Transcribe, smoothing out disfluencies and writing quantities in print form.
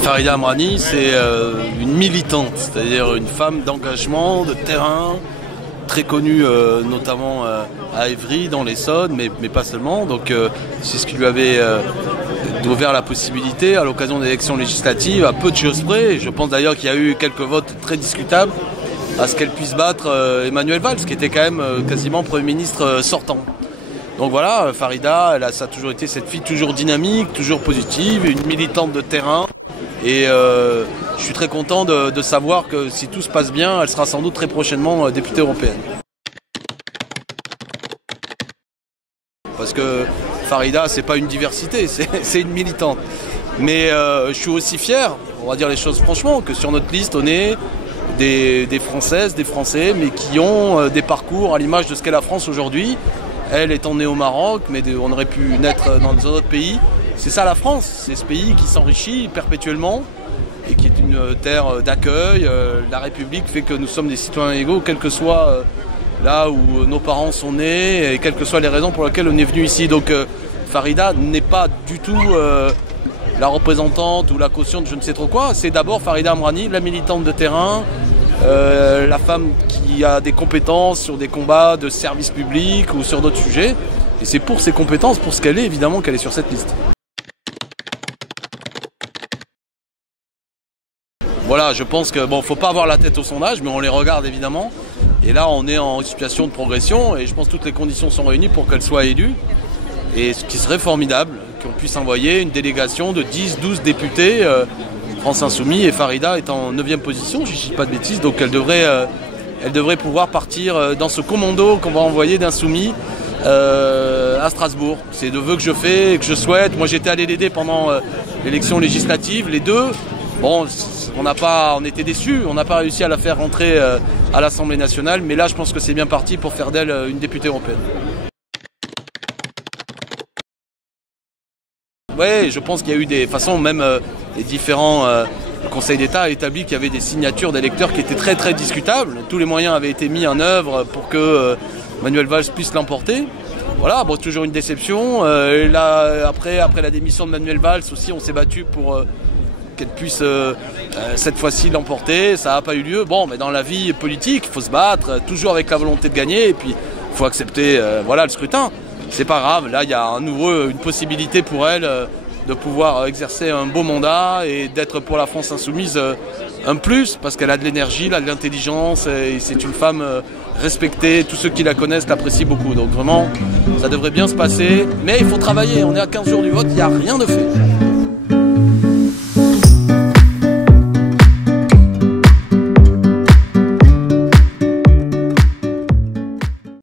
Farida Amrani, c'est une militante, c'est-à-dire une femme d'engagement, de terrain, très connue notamment à Évry, dans l'Essonne, mais pas seulement. Donc c'est ce qui lui avait ouvert la possibilité, à l'occasion des élections législatives, à peu de choses près. Je pense d'ailleurs qu'il y a eu quelques votes très discutables à ce qu'elle puisse battre Emmanuel Valls, qui était quand même quasiment Premier ministre sortant. Donc voilà, Farida, ça a toujours été cette fille toujours dynamique, toujours positive, une militante de terrain. Et je suis très content de savoir que si tout se passe bien, elle sera sans doute très prochainement députée européenne. Parce que Farida, c'est pas une diversité, c'est une militante. Mais je suis aussi fier, on va dire les choses franchement, que sur notre liste, on est des Françaises, des Français, mais qui ont des parcours à l'image de ce qu'est la France aujourd'hui. Elle étant née au Maroc, mais on aurait pu naître dans un autre pays. C'est ça la France, c'est ce pays qui s'enrichit perpétuellement et qui est une terre d'accueil. La République fait que nous sommes des citoyens égaux, quel que soit là où nos parents sont nés et quelles que soient les raisons pour lesquelles on est venu ici. Donc Farida n'est pas du tout la représentante ou la caution de je ne sais trop quoi. C'est d'abord Farida Amrani, la militante de terrain, la femme qui a des compétences sur des combats de service public ou sur d'autres sujets. Et c'est pour ses compétences, pour ce qu'elle est, évidemment, qu'elle est sur cette liste. Voilà, je pense que faut pas avoir la tête au sondage, mais on les regarde évidemment. Et là, on est en situation de progression et je pense que toutes les conditions sont réunies pour qu'elle soit élue. Et ce qui serait formidable, qu'on puisse envoyer une délégation de 10-12 députés, France Insoumis, et Farida est en 9e position, je ne dis pas de bêtises, donc elle devrait pouvoir partir dans ce commando qu'on va envoyer d'Insoumis à Strasbourg. C'est le vœu que je fais et que je souhaite. Moi j'étais allé l'aider pendant l'élection législative, les deux. Bon, on était déçus, on n'a pas réussi à la faire rentrer à l'Assemblée nationale, mais là je pense que c'est bien parti pour faire d'elle une députée européenne. Oui, je pense qu'il y a eu des façons, même les différents... le Conseil d'État a établi qu'il y avait des signatures d'électeurs qui étaient très très discutables. Tous les moyens avaient été mis en œuvre pour que Manuel Valls puisse l'emporter. Voilà, bon, toujours une déception. Là, après la démission de Manuel Valls aussi, on s'est battu pour qu'elle puisse cette fois-ci l'emporter. Ça n'a pas eu lieu. Bon, mais dans la vie politique, il faut se battre, toujours avec la volonté de gagner. Et puis, il faut accepter le scrutin. C'est pas grave, là il y a à nouveau une possibilité pour elle de pouvoir exercer un beau mandat et d'être pour la France Insoumise un plus, parce qu'elle a de l'énergie, elle a de l'intelligence et c'est une femme respectée, tous ceux qui la connaissent l'apprécient beaucoup. Donc vraiment, ça devrait bien se passer, mais il faut travailler, on est à 15 jours du vote, il n'y a rien de fait.